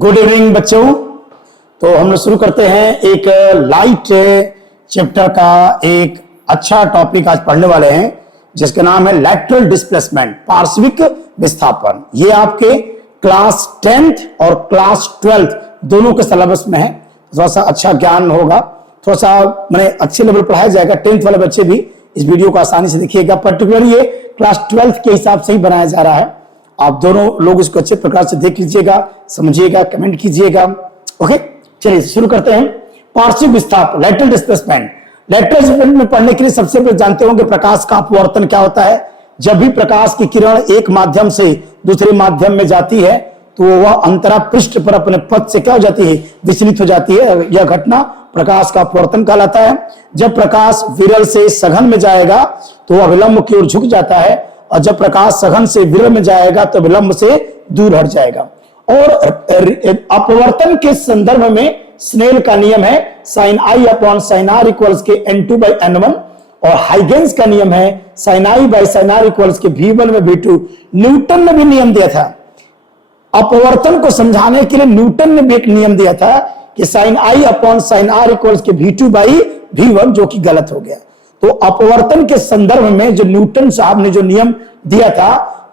Good evening बच्चों। तो हम लोग शुरू करते हैं एक लाइट चैप्टर का एक अच्छा टॉपिक आज पढ़ने वाले हैं जिसका नाम है लैटरल डिस्प्लेसमेंट, पार्श्विक विस्थापन। ये आपके क्लास 10th और क्लास 12th दोनों के सिलेबस में है। थोड़ा सा अच्छा ज्ञान होगा, थोड़ा सा मैंने अच्छे लेवल पढ़ाया जाएगा। 10th वाले बच्चे भी इस वीडियो को आसानी से देखिएगा। पर्टिकुलरली ये क्लास 12th के हिसाब से ही बनाया जा रहा है। आप दोनों लोग इसको अच्छे प्रकार से देख लीजिएगा, समझिएगा, कमेंट कीजिएगा। ओके, चलिए शुरू करते हैं। पार्श्विक विस्थापन, लैटरल डिस्प्लेसमेंट। लैटरल डिस्प्लेसमेंट में पढ़ने के लिए सबसे पहले जानते होंगे प्रकाश का अपवर्तन क्या होता है। जब भी प्रकाश की किरण एक माध्यम से दूसरे माध्यम में जाती है तो वह अंतरा पृष्ठ पर अपने पथ से क्या हो जाती है, विचलित हो जाती है। यह घटना प्रकाश का अपवर्तन कहलाता है। जब प्रकाश विरल से सघन में जाएगा तो वह विलंब की ओर झुक जाता है, और जब प्रकाश सघन से विरल में जाएगा तो विलंब से दूर हट जाएगा। और अपवर्तन के संदर्भ में स्नेल का नियम है sin I upon sin R equals के n2/n1, और हाइगेंस का नियम है sin I by sin R equals के v1 में v2। न्यूटन ने भी नियम दिया था अपवर्तन को समझाने के लिए। न्यूटन ने भी एक नियम दिया था कि sin I upon sin R equals के v2/v1, जो कि गलत हो गया। तो अपवर्तन के संदर्भ में जो न्यूटन साहब ने जो नियम दिया था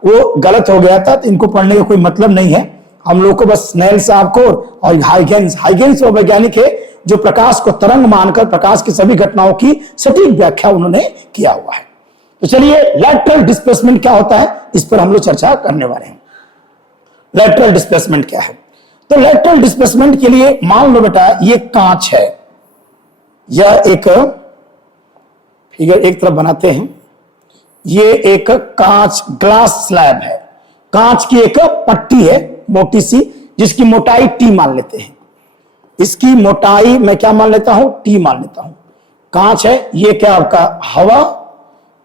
वो गलत हो गया था, तो इनको पढ़ने का कोई मतलब नहीं है हम लोग को। बस स्नेल साहब को और हाइगेंस वो वैज्ञानिक है जो प्रकाश को तरंग मानकर प्रकाश की सभी घटनाओं की सटीक व्याख्या उन्होंने किया हुआ है। तो चलिए, लैटरल डिस्प्लेसमेंट क्या होता है इस पर हम लोग चर्चा करने वाले हैं। लैटरल डिस्प्लेसमेंट क्या है? तो लैटरल डिस्प्लेसमेंट के लिए मान लो बेटा ये कांच है, यह एक फिगर एक तरफ बनाते हैं। ये एक कांच ग्लास स्लैब है, कांच की एक पट्टी है मोटी सी, जिसकी मोटाई टी मान लेते हैं। इसकी मोटाई मैं क्या मान लेता हूं, टी मान लेता हूं। कांच है, ये क्या आपका हवा,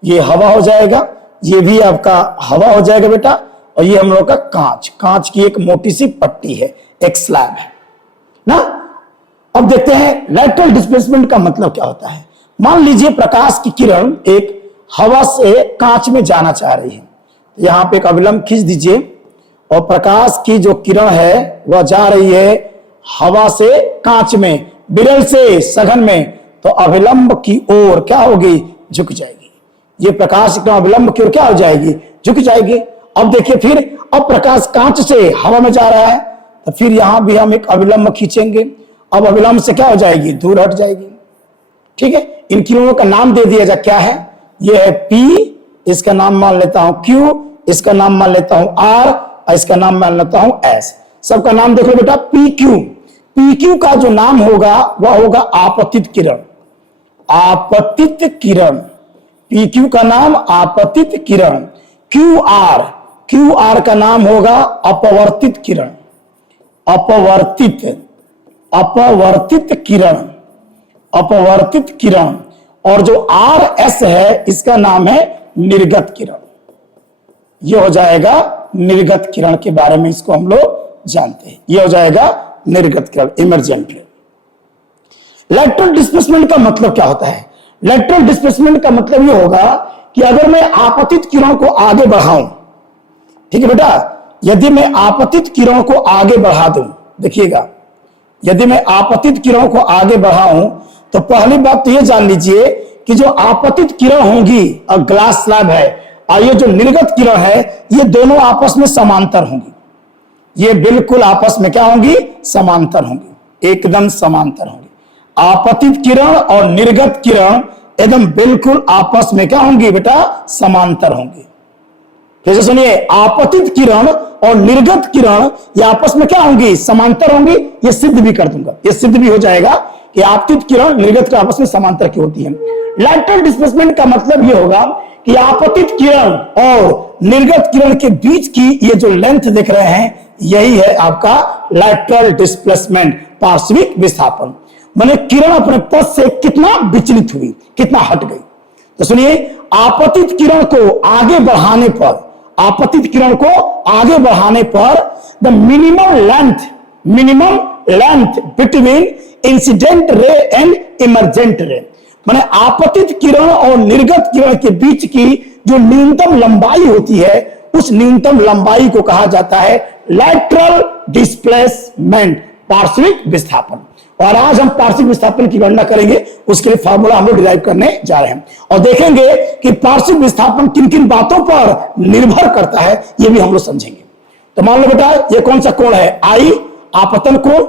ये हवा हो जाएगा, ये भी आपका हवा हो जाएगा बेटा, और ये हम लोग का कांच की एक मोटी सी पट्टी है, एक स्लैब है ना। अब देखते हैं लैटरल डिस्प्लेसमेंट का मतलब क्या होता है। मान लीजिए प्रकाश की किरण एक हवा से कांच में जाना चाह रही है। यहां पे एक अभिलंब खींच दीजिए, और प्रकाश की जो किरण है वह जा रही है हवा से कांच में, विरल से सघन में, तो अभिलंब की ओर क्या होगी, झुक जाएगी। ये प्रकाश की अभिलंब की ओर क्या हो जाएगी, झुक जाएगी। अब देखिए फिर, अब प्रकाश कांच से हवा में जा रहा है, तो फिर यहां भी हम एक अभिलंब खींचेंगे। अब अभिलंब से क्या हो जाएगी, दूर हट जाएगी। ठीक है, इन किरणों का नाम दे दिया जाए, क्या है, ये है P, इसका नाम मान लेता हूं Q, इसका नाम मान लेता हूं R, और इसका नाम मान लेता हूं S। सबका नाम देख लो बेटा, PQ का जो नाम होगा वह होगा आपतित किरण। आपतित किरण, PQ का नाम आपतित किरण। QR का नाम होगा अपवर्तित किरण। अपवर्तित किरण। और जो RS है इसका नाम है निर्गत किरण। यह हो जाएगा निर्गत किरण के बारे में, इसको हम लोग जानते हैं। यह हो जाएगा निर्गत किरण, इमर्जेंट रे। लैटरल डिस्प्लेसमेंट का मतलब क्या होता है? लैटरल डिस्प्लेसमेंट का मतलब यह होगा कि अगर मैं आपतित किरण को आगे बढ़ाऊं, ठीक है बेटा, यदि मैं आपतित किरण को आगे बढ़ा दूं, देखिएगा, यदि मैं आपतित किरण को आगे बढ़ाऊं तो पहली बात तो ये जान लीजिए कि जो आपतित किरण होंगी, और ग्लास स्लैब है, और ये जो निर्गत किरण है, ये दोनों आपस में समांतर होंगी। ये बिल्कुल आपस में क्या होंगी, समांतर होंगी, एकदम समांतर होंगी। आपतित किरण और निर्गत किरण एकदम बिल्कुल आपस में क्या होंगी बेटा, समांतर होंगी। फिर से सुनिए, आपतित किरण और निर्गत किरण ये आपस में क्या होंगी, समांतर होंगी। ये सिद्ध भी कर दूंगा, ये सिद्ध भी हो जाएगा कि आपतित किरण निर्गत किरण आपस में समांतर क्यों होती है। लैटरल डिस्प्लेसमेंट का मतलब ये होगा कि आपतित किरण और निर्गत किरण के बीच की ये जो लेंथ देख रहे हैं, यही है आपका लैटरल डिस्प्लेसमेंट, पार्श्विक विस्थापन। माने किरण अपने पथ से कितना विचलित हुई, कितना हट गई। तो सुनिए, आपतित किरण को आगे बढ़ाने पर, the minimum length between incident ray and emergent रे, माने आपतित किरण और निर्गत किरण के बीच की जो न्यूनतम लंबाई होती है, उस न्यूनतम लंबाई को कहा जाता है लैटरल डिस्प्लेसमेंट, पार्श्विक विस्थापन। और आज हम पार्श्विक विस्थापन की गणना करेंगे, उसके लिए फार्मूला हम लोग डिराइव करने जा रहे हैं और देखेंगे कि पार्श्विक विस्थापन किन किन बातों पर निर्भर करता है, यह भी हम लोग समझेंगे। तो मान लो बेटा, ये कौन सा कोण है, आई, आपतन कोण,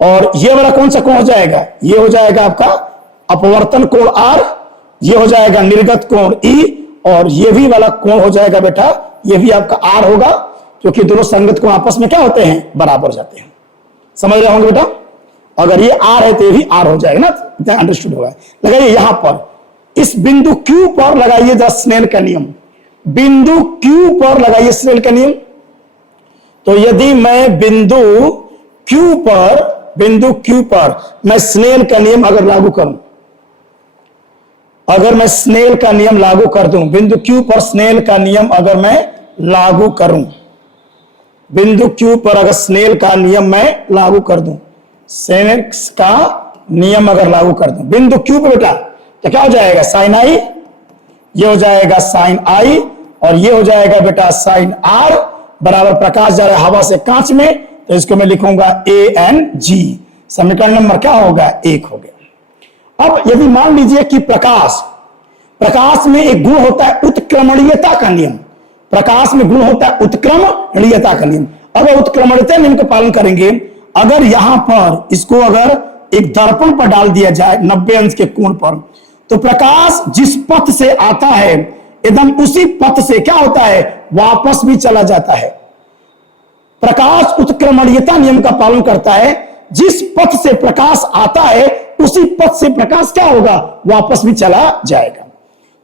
और ये वाला कौन सा कोण हो जाएगा, ये हो जाएगा आपका अपवर्तन कोण आर, ये हो जाएगा निर्गत कोण ई, और ये भी वाला कोण हो जाएगा बेटा, ये भी आपका आर होगा, क्योंकि दोनों संगत कोण आपस में क्या होते हैं, बराबर हो जाते हैं। समझ रहे होंगे बेटा, अगर ये आर है तो ये भी आर हो जाएगा ना, इतना अंडरस्टूड होगा। लगाइए यहां पर इस बिंदु क्यू पर लगाइए जरा स्नेल का नियम, बिंदु क्यू पर लगाइए स्नेल का नियम। तो यदि मैं बिंदु क्यू पर मैं स्नेल का नियम अगर लागू करूं, अगर मैं स्नेल का नियम लागू कर दूं, बिंदु क्यू पर स्नेल का नियम अगर मैं लागू करूं, बिंदु क्यू पर अगर स्नेल का नियम मैं लागू कर दूं, स्नेल का नियम अगर लागू कर दूं बिंदु क्यू पर बेटा, तो क्या हो जाएगा, साइन आई, ये हो जाएगा साइन आई, और ये हो जाएगा बेटा साइन आर, बराबर प्रकाश जा रहा है हवा से कांच में, तो इसको मैं लिखूंगा ए एन जी। समीकरण नंबर क्या होगा, 1 हो गया। अब यदि मान लीजिए कि प्रकाश में एक गुण होता है उत्क्रमणीयता का नियम, प्रकाश में गुण होता है उत्क्रमणीयता का नियम। अगर उत्क्रमणीयता नियम का पालन करेंगे, अगर यहां पर इसको अगर एक दर्पण पर डाल दिया जाए 90 अंश के कोण पर, तो प्रकाश जिस पथ से आता है एकदम उसी पथ से क्या होता है, वापस भी चला जाता है। प्रकाश उत्क्रमणीयता नियम का पालन करता है, जिस पथ से प्रकाश आता है उसी पथ से प्रकाश क्या होगा, वापस भी चला जाएगा।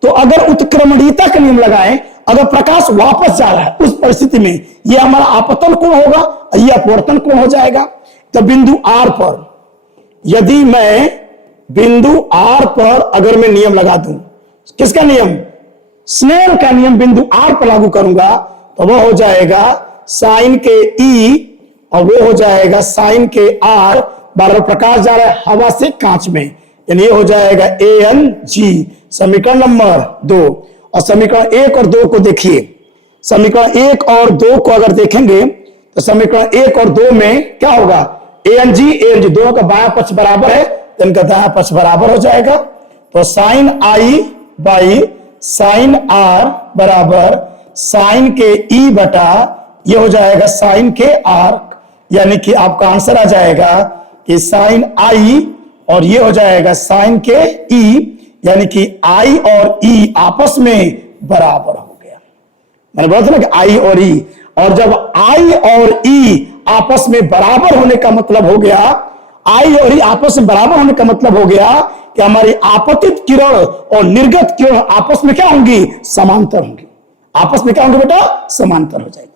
तो अगर उत्क्रमणीयता का नियम लगाएं, अगर प्रकाश वापस जा रहा है उस परिस्थिति में यह हमारा आपतन कोण होगा, यह अपवर्तन कोण हो जाएगा। तो बिंदु आर पर, यदि मैं बिंदु आर पर अगर मैं नियम लगा दूं, किसका नियम, स्नेल का नियम बिंदु आर पर लागू करूंगा, तो वह हो जाएगा साइन के ई, और वो हो जाएगा साइन के आर, बार प्रकाश जा रहा है हवा से कांच में, यानी ये हो जाएगा ए एन जी। समीकरण नंबर 2, और समीकरण 1 और 2 को देखिए, समीकरण 1 और 2 को अगर देखेंगे तो समीकरण 1 और 2 में क्या होगा, ए एन जी दोनों का बायां पक्ष बराबर है, तो इनका दायां पक्ष बराबर हो जाएगा। तो sine i by sine r बराबर साइन के ई बटा, ये हो जाएगा साइन के आर, यानी कि आपका आंसर आ जाएगा कि साइन आई, और ये हो जाएगा साइन के ई, यानी कि आई और ई आपस में बराबर हो गया। मैंने बोला था ना कि आई और ई, और जब आई और ई आपस में बराबर होने का मतलब हो गया, आई और ई आपस में बराबर होने का मतलब हो गया कि हमारी आपतित किरण और निर्गत किरण आपस में क्या होंगी, समांतर होंगी। आपस में क्या होंगे बेटा, समांतर हो जाएगी।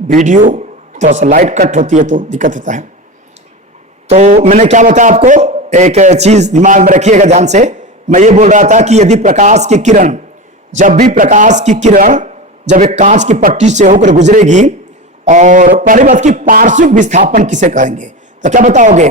वीडियो थोड़ा सा लाइट कट होती है तो दिक्कत होता है। तो मैंने क्या बताया आपको, एक चीज दिमाग में रखिएगा ध्यान से। मैं ये बोल रहा था कि यदि प्रकाश की किरण, जब भी प्रकाश की किरण जब एक कांच की पट्टी से होकर गुजरेगी, और पहली बात की पार्श्विक विस्थापन किसे कहेंगे, तो क्या बताओगे,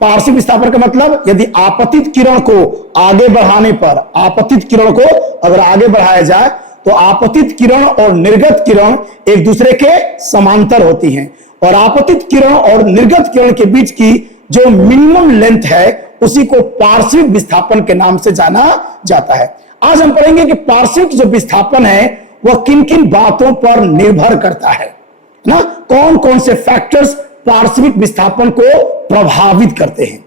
पार्श्विक विस्थापन का मतलब यदि आपतित किरण को आगे बढ़ाने पर, आपतित किरण को अगर आगे बढ़ाया जाए तो आपतित किरण और निर्गत किरण एक दूसरे के समांतर होती हैं, और आपतित किरण और निर्गत किरण के बीच की जो मिनिमम लेंथ है उसी को पार्श्विक विस्थापन के नाम से जाना जाता है। आज हम पढ़ेंगे कि पार्श्विक जो विस्थापन है वह किन किन बातों पर निर्भर करता है ना, कौन कौन से फैक्टर्स पार्श्विक विस्थापन को प्रभावित करते हैं।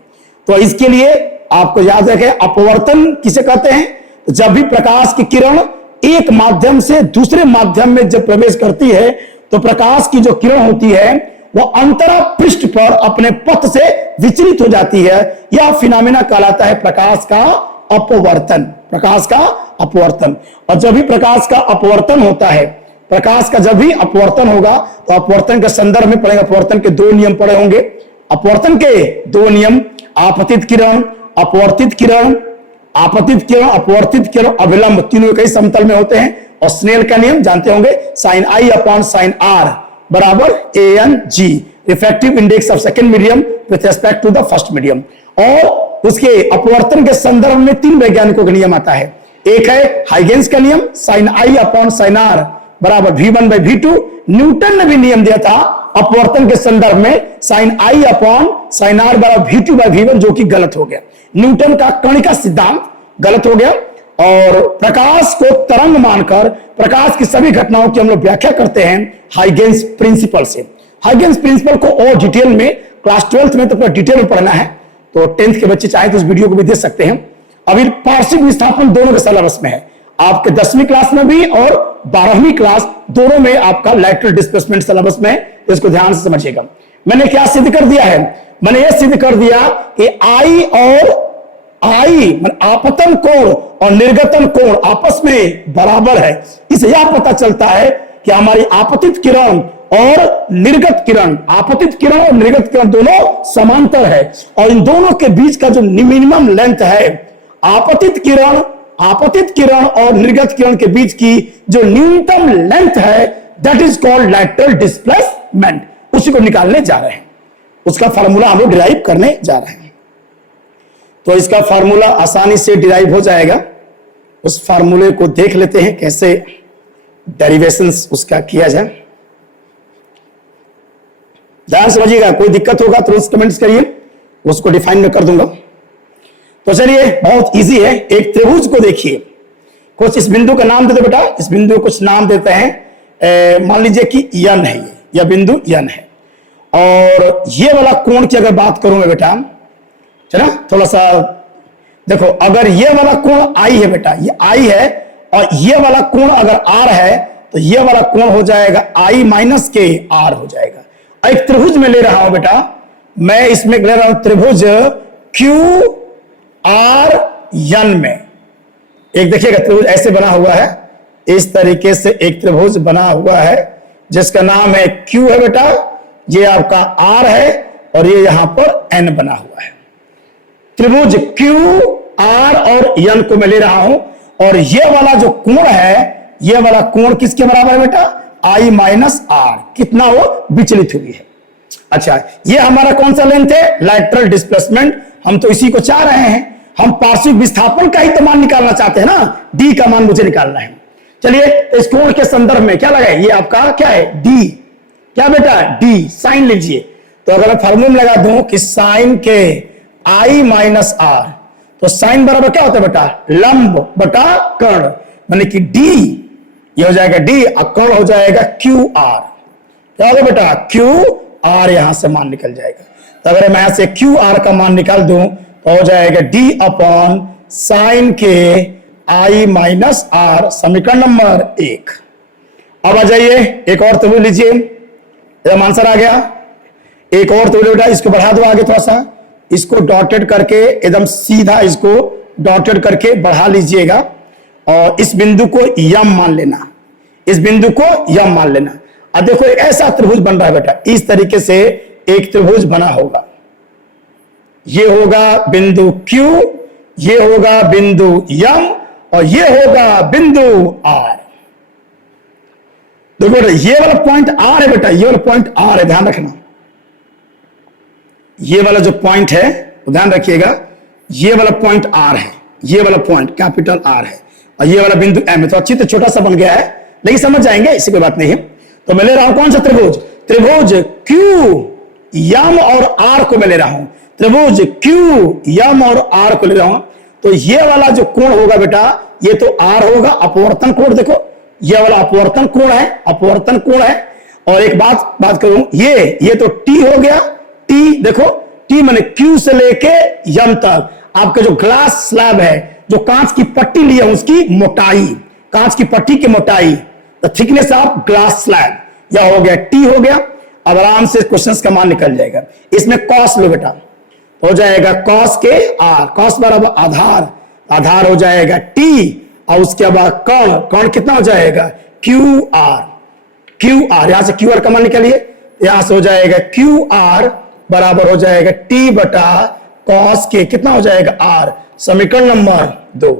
तो इसके लिए आपको याद रखें, अपवर्तन किसे कहते हैं, तो जब भी प्रकाश की किरण एक माध्यम से दूसरे माध्यम में जब प्रवेश करती है तो प्रकाश की जो किरण होती है वह अंतरा पृष्ठ पर अपने पथ से विचलित हो जाती है। यह फिनोमेना कहलाता है प्रकाश का अपवर्तन, प्रकाश का अपवर्तन। और जब भी प्रकाश का अपवर्तन होता है, प्रकाश का जब भी अपवर्तन होगा तो अपवर्तन के संदर्भ में पढ़ेंगे, अपवर्तन के 2 नियम पढ़े होंगे। अपवर्तन के 2 नियम, आपतित किरण, अपवर्तित किरण, आपतित किरण, अपवर्तित किरण, अभिलंब, तीनों एक ही समतल में होते हैं। और स्नेल का नियम जानते होंगे, sine i upon sine r बराबर ANG, refractive index of second medium with respect to the first medium. और उसके अपवर्तन के संदर्भ में 3 वैज्ञानिकों का नियम आता है। एक है हाइगेंस का नियम, sine i upon sine r बराबर V1/V2। न्यूटन ने भी नियम दिया था अपवर्तन के संदर्भ में, sine i upon sine r बराबर V2/V1, जो कि गलत हो गया। न्यूटन का कणिका सिद्धांत गलत हो गया। और प्रकाश को तरंग मानकर प्रकाश की सभी घटनाओं की हम लोग व्याख्या करते हैं हाइगेंस प्रिंसिपल से। हाइगेंस प्रिंसिपल को और डिटेल में क्लास 12th में तो पूरा डिटेल में पढ़ना है, तो 10th के बच्चे चाहे तो इस वीडियो को भी देख सकते हैं। अभी पार्श्विक विस्थापन दोनों के सिलेबस में है, आपके 10वीं क्लास में भी और 12वीं क्लास दोनों में आपका लैटरल डिस्प्लेसमेंट सिलेबस में है, इसको ध्यान से समझिएगा। मैंने क्या सिद्ध कर दिया है? मैंने यह सिद्ध कर दिया कि आई आपतन कोण और निर्गतन कोण आपस में बराबर है। इससे यह पता चलता है कि हमारी आपतित किरण और निर्गत किरण, आपतित किरण और निर्गत किरण दोनों समांतर है, और इन दोनों के बीच का जो मिनिमम लेंथ है, आपतित किरण और निर्गत किरण के बीच की जो न्यूनतम लेंथ है, that is called lateral displacement. उसी को निकालने जा रहे हैं, उसका फार्मूला हम लोग डिराइव करने जा रहे हैं। तो इसका फार्मूला आसानी से डिराइव हो जाएगा। उस फार्मूले को देख लेते हैं कैसे डेरिवेशंस उसका किया जाए। ध्यान समझिएगा, कोई दिक्कत होगा तो उस कमेंट्स करिए, उसको डिफाइन में कर दूंगा। तो चलिए, बहुत इजी है। एक त्रिभुज को देखिए, कुछ इस बिंदु का नाम देते बेटा, इस बिंदु को कुछ नाम देते हैं। मान लीजिए कि यन है, यह बिंदु यन है, और ये वाला कोण की अगर बात करूं मैं बेटा, चला थोड़ा सा देखो, अगर ये वाला कोण आई है बेटा, ये आई है, और ये वाला कोण अगर आर है, तो ये वाला कोण हो जाएगा I माइनस के आर हो जाएगा। एक त्रिभुज में ले रहा हूं बेटा, मैं इसमें ले रहा हूं त्रिभुज QRN में। एक देखिएगा त्रिभुज ऐसे बना हुआ है, इस तरीके से एक त्रिभुज बना हुआ है जिसका नाम है Q है बेटा, ये आपका R है, और ये यहां पर N बना हुआ है। त्रिभुज Q R और N को मैं ले रहा हूं, और ये वाला जो कोण है, ये वाला कोण किसके बराबर है बेटा? I minus r. कितना वो विचलित हुई है। अच्छा, ये हमारा कौन सा लेंथ है? Lateral displacement. हम तो इसी को चाह रहे हैं, हम पार्श्विक विस्थापन का ही तो मान निकालना चाहते हैं ना, डी का मान मुझे निकालना है। चलिए, इस कोण के संदर्भ में क्या लगाए? ये आपका क्या है? डी। क्या बेटा? डी। साइन लीजिए, तो अगर मैं फार्मूला लगा दूं कि साइन के I माइनस आर, तो साइन बराबर क्या होता है बेटा? लंब बटा कर्ण, माने कि डी, ये हो जाएगा डी, और कर्ण हो जाएगा क्यू आर। क्या होगा बेटा? क्यू आर, यहां से मान निकल जाएगा। तो अगर मैं यहां से क्यू आर का मान निकाल दूं तो हो जाएगा डी अपॉन साइन के I माइनस आर, समीकरण नंबर 1। अब आ जाइए, एक और त्रिभुज लीजिए, एकदम आंसर आ गया। एक और त्रिभुज बेटा, इसको बढ़ा दो आगे थोड़ा सा, इसको डॉटेड करके एकदम सीधा इसको डॉटेड करके बढ़ा लीजिएगा, और इस बिंदु को यम मान लेना, इस बिंदु को यम मान लेना। अब देखो, एक ऐसा त्रिभुज बन रहा है बेटा, इस तरीके से एक त्रिभुज बना होगा। ये होगा बिंदु Q, ये होगा बिंदु यम, और ये होगा बिंदु R। देखो बेटा, ये वाला पॉइंट R है बेटा, ये वाला पॉइंट R है, ध्यान रखना। ये वाला जो पॉइंट है वो ध्यान रखिएगा, ये वाला पॉइंट R है, ये वाला पॉइंट कैपिटल R है, और ये वाला बिंदु M है। तो अच्छी तो छोटा सा बन गया है, लेकिन समझ जाएंगे, इसी कोई बात नहीं है। तो मैं ले रहा हूं कौन सा त्रिभुज? त्रिभुज Q, यम और R को मैं ले रहा हूं, त्रिभुज Q, यम और R को ले रहा हूं। तो ये वाला जो कोण होगा बेटा, ये तो R होगा, अपवर्तन कोण। देखो, ये वाला अपवर्तन कोण है, अपवर्तन कोण है। और एक बात करूं, ये तो T हो गया, T देखो, T माने Q से लेके यम तक आपका जो ग्लास स्लैब है, जो कांच की पट्टी ली है, उसकी मोटाई, कांच की पट्टी की मोटाई, the thickness of glass slab, यह हो गया T हो गया। अब आराम से क्वेश्चंस का मान निकल जाएगा। इसमें कॉस लो बेटा, हो जाएगा कॉस के आर, कॉस बराबर आधार, आधार हो जाएगा T, और उसके बाद कर्ण, कर्ण कितना हो जाएगा? क्यू आर, क्यू आर, यहां से क्यू आर का मान निकालिए, यहां से हो जाएगा क्यू आर बराबर हो जाएगा T बटा कॉस के कितना हो जाएगा आर। समीकरण नंबर 2।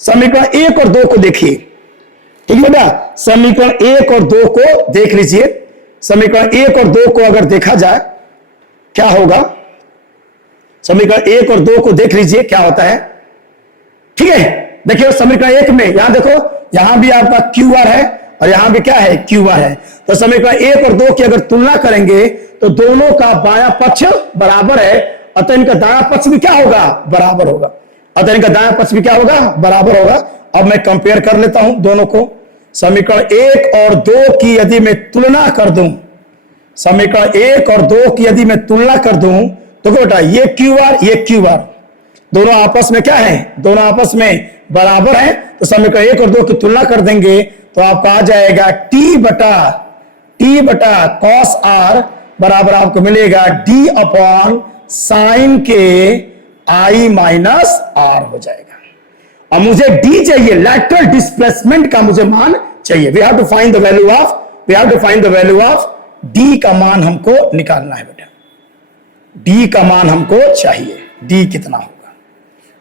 समीकरण 1 और 2 को देखिए, ठीक है बेटा। समीकरण 1 और 2 को देख लीजिए। समीकरण 1 और 2 को अगर देखा जाए क्या होगा, समीकरण 1 और 2 को देख लीजिए क्या होता है, ठीक है। देखिए समीकरण 1 में यहां देखो, यहां भी आपका क्यू आर है और यहां भी क्या है, क्यू आर है। तो समीकरण 1 और 2 की अगर तुलना करेंगे तो दोनों का बायां पक्ष बराबर है, अतः इनका दायां पक्ष भी क्या होगा, बराबर होगा। अतः इनका दायां पक्ष भी क्या होगा, बराबर होगा। अब मैं कंपेयर कर लेता हूं दोनों को। समीकरण 1 और 2 की यदि मैं तुलना कर दूं, समीकरण 1 और 2 की यदि मैं तुलना कर दूं तो क्या बेटा, ये क्यू आर ये क्यू आर दोनों आपस में क्या है, दोनों आपस में बराबर है। तो समीकरण 1 और 2 की तुलना कर देंगे तो आपका आ जाएगा टी बटा कॉस आर बराबर आपको मिलेगा डी अपॉन साइन के आई माइनस आर हो जाएगा। अब मुझे डी चाहिए, लैटरल डिस्प्लेसमेंट का मुझे मान चाहिए। We have to find the value of D का मान हमको निकालना है बेटा। डी का मान हमको चाहिए, डी कितना होगा।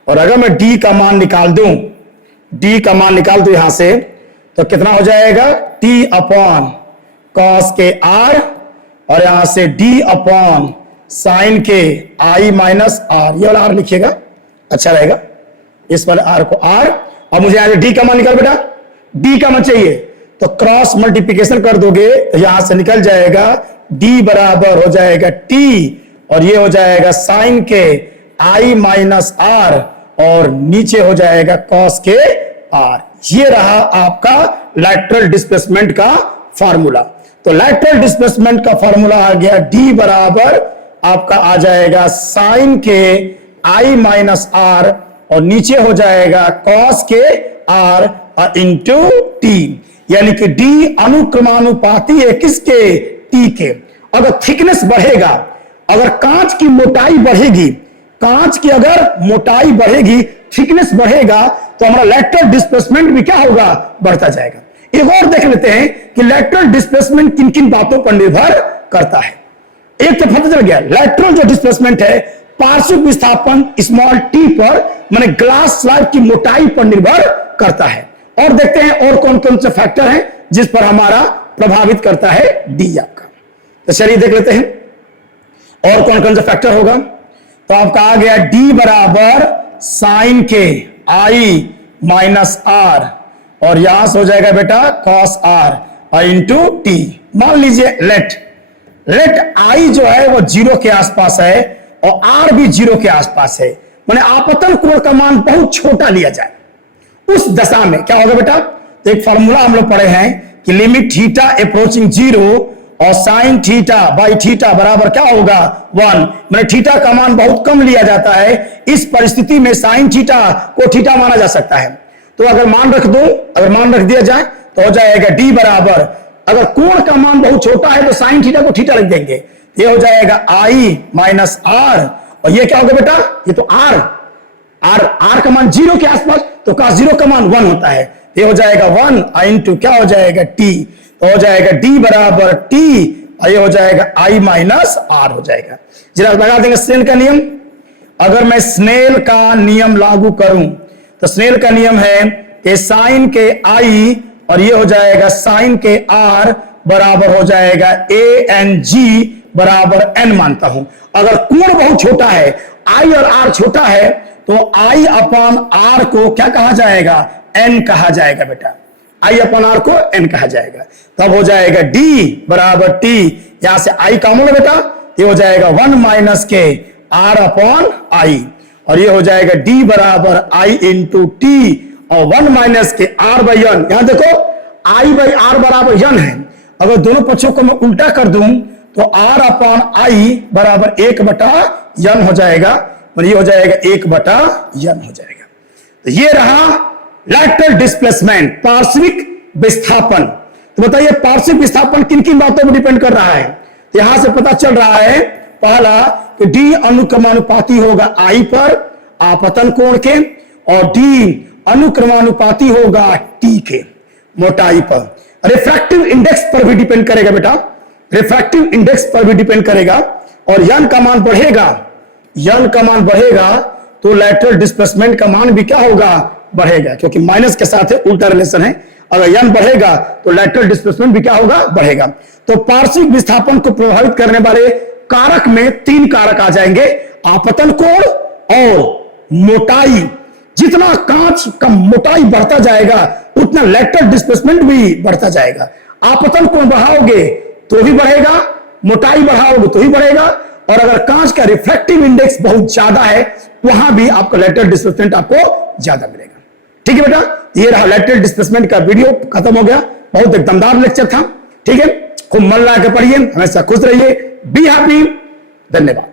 और अगर मैं डी का मान निकाल दूं यहां से तो कितना हो जाएगा, टी अपॉन कॉस के आर और यहां से डी अपॉन साइन के आई माइनस आर। ये वाला आर लिखिएगा, अच्छा रहेगा। इस वाले आर को आर। अब मुझे यहां डी का मान निकाल बेटा, डी का मान चाहिए तो क्रॉस मल्टीप्लिकेशन कर दोगे तो यहां से निकल जाएगा डी बराबर हो जाएगा टी और ये हो जाएगा साइन के आई माइनस आर और नीचे हो जाएगा कॉस के आर। ये रहा आपका लैटरल डिस्प्लेसमेंट का फार्मूला। तो लैटरल डिस्प्लेसमेंट का फार्मूला आ गया डी बराबर आपका आ जाएगा साइन के आई माइनस आर और नीचे हो जाएगा कॉस के आर इंटू टी, यानी कि डी अनुक्रमानुपाती है किसके, टी के। अगर थिकनेस बढ़ेगा, अगर कांच की मोटाई बढ़ेगी, कांच की अगर मोटाई बढ़ेगी, थिकनेस बढ़ेगा तो हमारा लैटरल डिस्प्लेसमेंट भी क्या होगा, बढ़ता जाएगा। एक और देख लेते हैं कि लैटरल डिस्प्लेसमेंट किन किन बातों पर निर्भर करता है। एक तो पता चल गया लैटरल जो डिस्प्लेसमेंट है पार्श्विक विस्थापन स्मॉल टी पर माने ग्लास स्लैब की मोटाई पर निर्भर करता है। और देखते हैं और कौन कौन से फैक्टर हैं जिस पर हमारा प्रभावित करता है डी आपका। तो चलिए देख लेते हैं और कौन कौन सा फैक्टर होगा। तो आपका आ गया डी बराबर साइन के आई माइनस आर और यहां से हो जाएगा बेटा कॉस आर इंटू टी। मान लीजिए लेट आई जो है वो 0 के आसपास है और आर भी 0 के आसपास है, माने आपतन कोण का मान बहुत छोटा लिया जाए। उस दशा में क्या होगा बेटा, तो एक फार्मूला हम लोग पढ़े हैं कि लिमिट थीटा अप्रोचिंग 0 और साइन थीटा बाई थीटा बराबर क्या होगा 1, माने थीटा का मान बहुत कम लिया जाता है। इस परिस्थिति में साइन थीटा को थीटा माना जा सकता है। तो अगर मान रख दिया जाए तो हो जाएगा डी बराबर, अगर कोण का मान बहुत छोटा है तो साइन थीटा को थीटा लिख देंगे, ये हो जाएगा आई माइनस आर और ये क्या होगा बेटा, ये तो आर का मान 0 के आसपास, तो का 0 का मान 1 होता है, ये हो जाएगा 1 इंटू क्या हो जाएगा टी, तो हो जाएगा डी बराबर टी और ये हो जाएगा आई माइनस आर हो जाएगा। जरा लगा देंगे स्नेल का नियम। अगर मैं स्नेल का नियम लागू करूं तो स्नेल का नियम है कि साइन के आई और ये हो जाएगा साइन के आर बराबर हो जाएगा ए एन जी बराबर एन मानता हूं। अगर कोण बहुत छोटा है, आई और आर छोटा है, तो आई अपॉन आर को क्या कहा जाएगा, एन कहा जाएगा बेटा। आई अपॉन आर को एन कहा जाएगा। तब हो जाएगा डी बराबर टी, यहां से आई कॉमन है बेटा, ये हो जाएगा 1 माइनस के आर अपॉन आई और ये हो जाएगा डी बराबर आई इंटू टी और 1 माइनस के आर बाई एन। यहां देखो आई बाई आर बराबर एन है, अगर दोनों पक्षों को मैं उल्टा कर दूं तो आर अपॉन आई बराबर 1/n हो जाएगा, ये हो जाएगा 1/n हो जाएगा। तो ये रहा लैटरल डिस्प्लेसमेंट, पार्श्विक विस्थापन। तो बताइए पार्श्विक विस्थापन किन किन बातों पर डिपेंड कर रहा है। तो यहां से पता चल रहा है पहला कि डी अनुक्रमानुपाती होगा आई पर आपतन कोण के और डी अनुक्रमानुपाती होगा टी के मोटाई पर। रिफ्रैक्टिव इंडेक्स पर भी डिपेंड करेगा बेटा, रिफ्रैक्टिव इंडेक्स पर भी डिपेंड करेगा और यन का मान बढ़ेगा, यन का मान बढ़ेगा तो लैटरल डिस्प्लेसमेंट का मान भी क्या होगा, बढ़ेगा, क्योंकि माइनस के साथ है, उल्टा रिलेशन है। अगर यन बढ़ेगा तो लैटरल डिस्प्लेसमेंट भी क्या होगा, बढ़ेगा। तो पार्श्विक विस्थापन को प्रभावित करने वाले कारक में 3 कारक आ जाएंगे, आपतन कोण और मोटाई। जितना कांच का मोटाई बढ़ता जाएगा उतना लैटरल डिस्प्लेसमेंट भी बढ़ता जाएगा। आपतन कोण बढ़ाओगे तो भी बढ़ेगा, मोटाई बढ़ाओगे तो भी बढ़ेगा, और अगर कांच का रिफ्रैक्टिव इंडेक्स बहुत ज्यादा है वहां भी आपका लैटरल डिस्प्लेसमेंट आपको ज्यादा मिलेगा। ठीक है बेटा, ये रहा लैटरल डिस्प्लेसमेंट का वीडियो, खत्म हो गया। बहुत एक दमदार लेक्चर था। ठीक है, खूब मन लगा के पढ़िए, हमेशा खुश रहिए, बी हैप्पी। धन्यवाद।